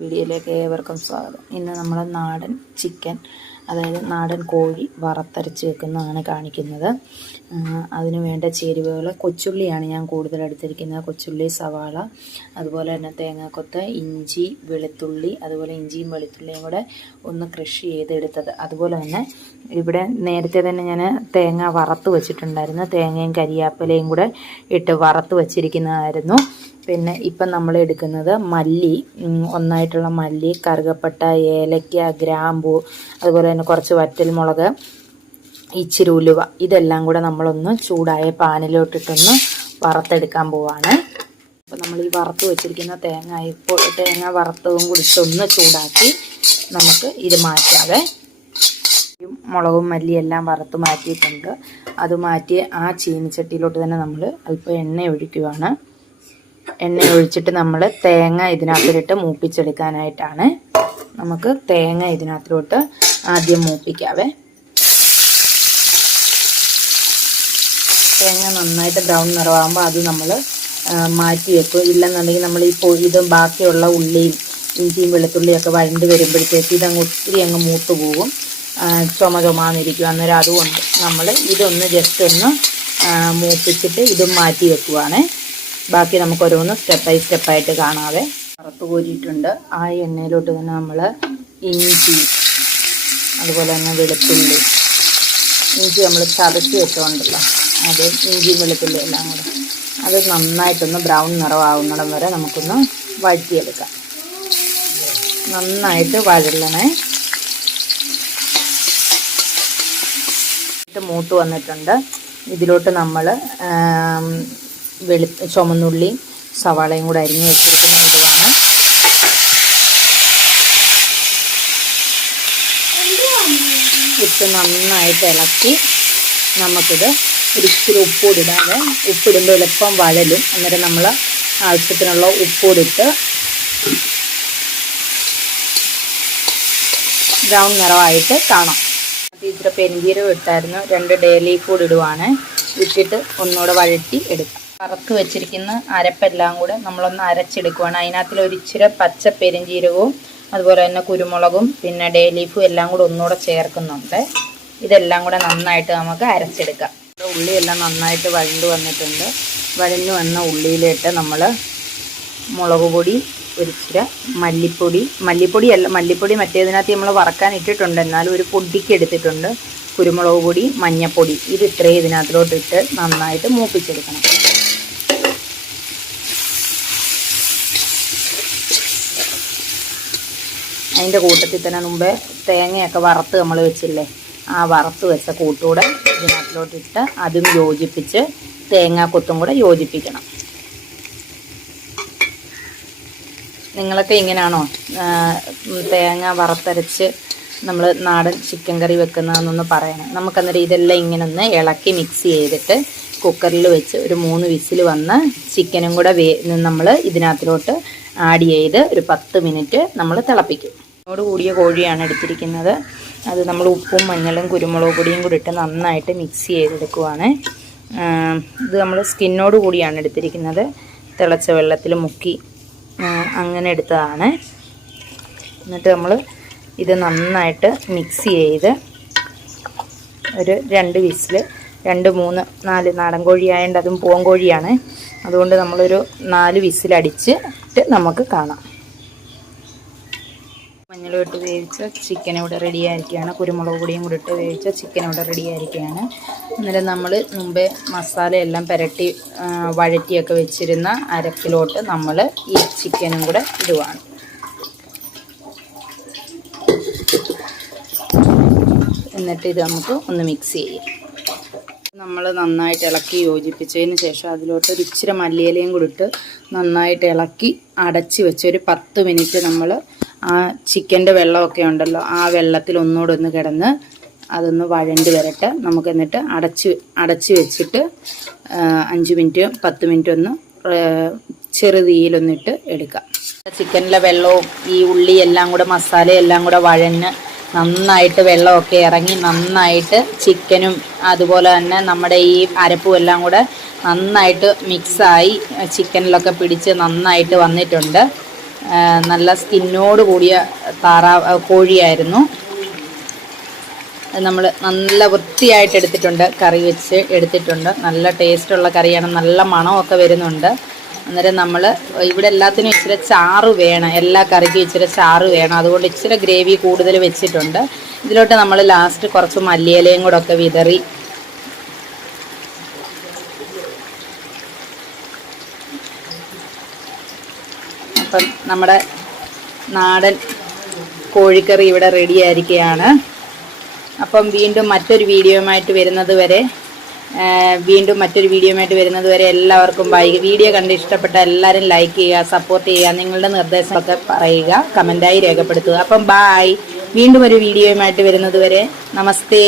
വീഡിയോയിലേക്ക് ഏവർക്കും സ്വാഗതം. ഇന്ന് നമ്മൾ നാടൻ ചിക്കൻ, അതായത് നാടൻ കോഴി വറുത്തരച്ച് വെക്കുന്നതാണ് കാണിക്കുന്നത്. അതിന് വേണ്ട ചേരുവകൾ കൊച്ചുള്ളിയാണ് ഞാൻ കൂടുതൽ എടുത്തിരിക്കുന്നത്. കൊച്ചുള്ളി, സവാള, അതുപോലെ തന്നെ തേങ്ങാക്കൊത്ത്, ഇഞ്ചി, വെളുത്തുള്ളി, അതുപോലെ ഇഞ്ചിയും വെളുത്തുള്ളിയും കൂടെ ഒന്ന് ക്രഷ് ചെയ്തെടുത്തത്. അതുപോലെ തന്നെ ഇവിടെ നേരത്തെ തന്നെ ഞാൻ തേങ്ങ വറുത്ത് വെച്ചിട്ടുണ്ടായിരുന്നു. തേങ്ങയും കരിയാപ്പിലയും കൂടെ ഇട്ട് വറുത്ത് വെച്ചിരിക്കുന്നതായിരുന്നു. പിന്നെ ഇപ്പം നമ്മൾ എടുക്കുന്നത് മല്ലി, ഒന്നായിട്ടുള്ള മല്ലി, കറുകപ്പട്ട, ഏലക്ക, ഗ്രാമ്പൂ, അതുപോലെ തന്നെ കുറച്ച് വറ്റൽമുളക്, ഇച്ചിരി ഉലുവ, ഇതെല്ലാം കൂടെ നമ്മളൊന്ന് ചൂടായ പാനിലോട്ടിട്ടൊന്ന് വറുത്തെടുക്കാൻ പോവാണ്. അപ്പോൾ നമ്മൾ ഈ വറുത്ത് വെച്ചിരിക്കുന്ന തേങ്ങ വറുത്തതും കൂടി ഇട്ടൊന്ന് ചൂടാക്കി നമുക്ക് ഇത് മാറ്റാതെ. മുളകും മല്ലിയെല്ലാം വറുത്ത് മാറ്റിയിട്ടുണ്ട്. അത് മാറ്റി ആ ചീനിച്ചട്ടിയിലോട്ട് തന്നെ നമ്മൾ അല്പം എണ്ണ ഒഴിക്കുകയാണ്. എണ്ണ ഒഴിച്ചിട്ട് നമ്മൾ തേങ്ങ ഇതിനകത്തിലിട്ട് മൂപ്പിച്ചെടുക്കാനായിട്ടാണ്. നമുക്ക് തേങ്ങ ഇതിനകത്തിലോട്ട് ആദ്യം മൂപ്പിക്കാവേ. തേങ്ങ നന്നായിട്ട് ബ്രൗൺ നിറമാകുമ്പോൾ അത് നമ്മൾ മാറ്റി വെക്കും. ഇല്ലെന്നുണ്ടെങ്കിൽ നമ്മൾ ഇതും ബാക്കിയുള്ള ഉള്ളിയും ഇഞ്ചിയും വെളുത്തുള്ളിയൊക്കെ വഴണ്ട് വരുമ്പോഴത്തേക്ക് ഇതങ്ങ് ഒത്തിരി അങ്ങ് മൂത്ത് പോകും, ചുമന്നിരിക്കും. അന്നേരം അതുകൊണ്ട് നമ്മൾ ഇതൊന്ന് ജസ്റ്റ് ഒന്ന് മൂപ്പിച്ചിട്ട് ഇതും മാറ്റി വെക്കുവാണ്. ബാക്കി നമുക്ക് ഓരോന്ന് സ്റ്റെപ്പായിട്ട് കാണാവേ. വറുത്ത് കോരിയിട്ടുണ്ട്. ആ എണ്ണയിലോട്ട് തന്നെ നമ്മൾ ഇഞ്ചി, അതുപോലെ തന്നെ വെളുത്തുള്ളി, ഇഞ്ചി നമ്മൾ ചതച്ച് വെച്ചോണ്ടല്ലോ, അത് ഇഞ്ചിയും വെളുത്തുള്ളി എല്ലാം കൂടെ അത് നന്നായിട്ടൊന്ന് ബ്രൗൺ നിറമാവുന്നിടം വരെ നമുക്കൊന്ന് വഴറ്റിയെടുക്കാം. നന്നായിട്ട് വഴലണേ. മൂത്ത് വന്നിട്ടുണ്ട്. ഇതിലോട്ട് നമ്മൾ ചുമന്നുള്ളി, സവാളയും കൂടെ അരിഞ്ഞ് വെച്ചിരിക്കുന്ന ഇതുമാണ്. ഇട്ട് നന്നായിട്ട് ഇളക്കി നമുക്കിത് ഒരിച്ചിരി ഉപ്പൂടിടാതെ, ഉപ്പിടുമ്പോൾ എളുപ്പം വഴലും. അന്നേരം നമ്മൾ ആവശ്യത്തിനുള്ള ഉപ്പൂടിട്ട് ബ്രൗൺ നിറമായിട്ട് കാണാം. ഇച്ചിരി പെരുംജീരകം ഇട്ടായിരുന്നു, 2 ഡേ ലീഫ് കൂടി ഇടുവാണ്. ഇട്ടിട്ട് ഒന്നുകൂടെ വഴറ്റി എടുക്കാം. വറുത്ത് വെച്ചിരിക്കുന്ന അരപ്പെല്ലാം കൂടെ നമ്മളൊന്ന് അരച്ചെടുക്കുവാണ്. അതിനകത്തിൽ ഒരിച്ചിരി പച്ച പെരുംജീരകവും അതുപോലെ തന്നെ കുരുമുളകും പിന്നെ ഡേ ലീഫും എല്ലാം കൂടെ ഒന്നുകൂടെ ചേർക്കുന്നുണ്ട്. ഇതെല്ലാം കൂടെ നന്നായിട്ട് നമുക്ക് അരച്ചെടുക്കാം. ഉള്ളിയെല്ലാം നന്നായിട്ട് വഴണ്ട് വന്നിട്ടുണ്ട്. വഴഞ്ഞു വന്ന ഉള്ളിയിലിട്ട് നമ്മൾ മുളക് പൊടി, ഒരിച്ചിരി മല്ലിപ്പൊടി മറ്റേതിനകത്ത് നമ്മൾ വറക്കാൻ ഇട്ടിട്ടുണ്ട്, എന്നാലും ഒരു പൊടിക്ക് എടുത്തിട്ടുണ്ട്. കുരുമുളക് പൊടി, മഞ്ഞൾപ്പൊടി, ഇത് ഇത്രയും ഇതിനകത്തിലോട്ടിട്ട് നന്നായിട്ട് മൂപ്പിച്ചെടുക്കണം. അതിൻ്റെ കൂട്ടത്തിൽ തന്നെ മുമ്പേ തേങ്ങയൊക്കെ വറുത്ത് നമ്മൾ വെച്ചില്ലേ, ആ വറുത്ത് വെച്ച കൂട്ടുകൂടെ ഇതിനകത്തിലോട്ടിട്ട് അതും യോജിപ്പിച്ച് തേങ്ങാക്കൊത്തും കൂടെ യോജിപ്പിക്കണം. നിങ്ങളൊക്കെ ഇങ്ങനെയാണോ തേങ്ങ വറുത്തരച്ച് നമ്മൾ നാടൻ ചിക്കൻ കറി വെക്കുന്നതെന്നൊന്ന് പറയണം. നമുക്കന്നേരം ഇതെല്ലാം ഇങ്ങനെ ഒന്ന് ഇളക്കി മിക്സ് ചെയ്തിട്ട് കുക്കറിൽ വെച്ച് ഒരു 3 വിസിൽ വന്ന് ചിക്കനും കൂടെ നമ്മൾ ഇതിനകത്തിലോട്ട് ആഡ് ചെയ്ത് ഒരു 10 മിനിറ്റ് നമ്മൾ തിളപ്പിക്കും. അതിനോട് കൂടിയ കോഴിയാണ് എടുത്തിരിക്കുന്നത്. അത് നമ്മൾ ഉപ്പും മഞ്ഞളും കുരുമുളക് പൊടിയും കൂടി ഇട്ട് നന്നായിട്ട് മിക്സ് ചെയ്തെടുക്കുവാണ്. ഇത് നമ്മൾ സ്കിന്നോട് കൂടിയാണ് എടുത്തിരിക്കുന്നത്. തിളച്ച വെള്ളത്തിൽ മുക്കി അങ്ങനെ എടുത്തതാണ്. എന്നിട്ട് നമ്മൾ ഇത് നന്നായിട്ട് മിക്സ് ചെയ്ത് ഒരു 2 വിസിൽ, 2, 3, 4 നാടൻ കോഴി ആയതുകൊണ്ട് അതും പൂവൻ കോഴിയാണ്, അതുകൊണ്ട് നമ്മളൊരു 4 വിസിലടിച്ചിട്ട് നമുക്ക് കാണാം. മഞ്ഞളും ഇട്ട് വേവിച്ച ചിക്കൻ ഇവിടെ റെഡി ആയിരിക്കുകയാണ്. കുരുമുളക് പൊടിയും കൂടി ഇട്ട് വേവിച്ച ചിക്കൻ ഇവിടെ റെഡി ആയിരിക്കുകയാണ്. അന്നേരം നമ്മൾ മുമ്പേ മസാലയെല്ലാം പുരട്ടി വഴറ്റിയൊക്കെ വെച്ചിരുന്ന അരക്കിലോട്ട് നമ്മൾ ഈ ചിക്കനും കൂടെ ഇടുവാണ്. എന്നിട്ട് ഇത് നമുക്ക് ഒന്ന് മിക്സ് ചെയ്യാം. നമ്മൾ നന്നായിട്ട് ഇളക്കി യോജിപ്പിച്ചതിന് ശേഷം അതിലോട്ട് ഒരു ഇച്ചിരി മല്ലിയിലയും കൂടി ഇട്ട് നന്നായിട്ട് ഇളക്കി അടച്ച് വെച്ച് ഒരു 10 മിനിറ്റ് നമ്മൾ ആ ചിക്കൻ്റെ വെള്ളമൊക്കെ ഉണ്ടല്ലോ, ആ വെള്ളത്തിൽ ഒന്നുകൂടെ ഒന്ന് കിടന്ന് അതൊന്ന് വഴണ്ടി വരട്ടെ. നമുക്ക് എന്നിട്ട് അടച്ച് വെച്ചിട്ട് 5 മിനിറ്റ് 10 മിനിറ്റ് ഒന്ന് ചെറുതീയിലൊന്നിട്ട് എടുക്കാം. ചിക്കനിലെ വെള്ളവും ഈ ഉള്ളി എല്ലാം കൂടെ മസാലയെല്ലാം കൂടെ വഴഞ്ഞ് നന്നായിട്ട് വെള്ളമൊക്കെ ഇറങ്ങി നന്നായിട്ട് ചിക്കനും അതുപോലെ തന്നെ നമ്മുടെ ഈ അരപ്പും എല്ലാം കൂടെ നന്നായിട്ട് മിക്സായി ചിക്കനിലൊക്കെ പിടിച്ച് നന്നായിട്ട് വന്നിട്ടുണ്ട്. നല്ല സ്കിന്നോട് കൂടിയ കോഴിയായിരുന്നു. നമ്മൾ നല്ല വൃത്തിയായിട്ട് എടുത്തിട്ടുണ്ട്, കറി വെച്ച് എടുത്തിട്ടുണ്ട്. നല്ല ടേസ്റ്റുള്ള കറിയാണ്, നല്ല മണമൊക്കെ വരുന്നുണ്ട്. അന്നേരം നമ്മൾ ഇവിടെ എല്ലാത്തിനും ഇച്ചിരി ചാറ് വേണം, എല്ലാ കറിക്കും ഇച്ചിരി ചാറ് വേണം. അതുകൊണ്ട് ഇച്ചിരി ഗ്രേവി കൂടുതൽ വെച്ചിട്ടുണ്ട്. ഇതിലോട്ട് നമ്മൾ ലാസ്റ്റ് കുറച്ച് മല്ലിയിലയും കൂടെ ഒക്കെ വിതറി അപ്പം നമ്മുടെ നാടൻ കോഴിക്കറി ഇവിടെ റെഡി ആയിരിക്കുകയാണ്. അപ്പം വീണ്ടും മറ്റൊരു വീഡിയോയുമായിട്ട് വരുന്നത് വരെ എല്ലാവർക്കും ബൈ. വീഡിയോ കണ്ട് ഇഷ്ടപ്പെട്ട എല്ലാവരും ലൈക്ക് ചെയ്യുക, സപ്പോർട്ട് ചെയ്യുക, നിങ്ങളുടെ നിർദ്ദേശമൊക്കെ പറയുക, കമൻറ്റായി രേഖപ്പെടുത്തുക. അപ്പം ബായ്. വീണ്ടും ഒരു വീഡിയോയുമായിട്ട് വരുന്നത് വരെ നമസ്തേ.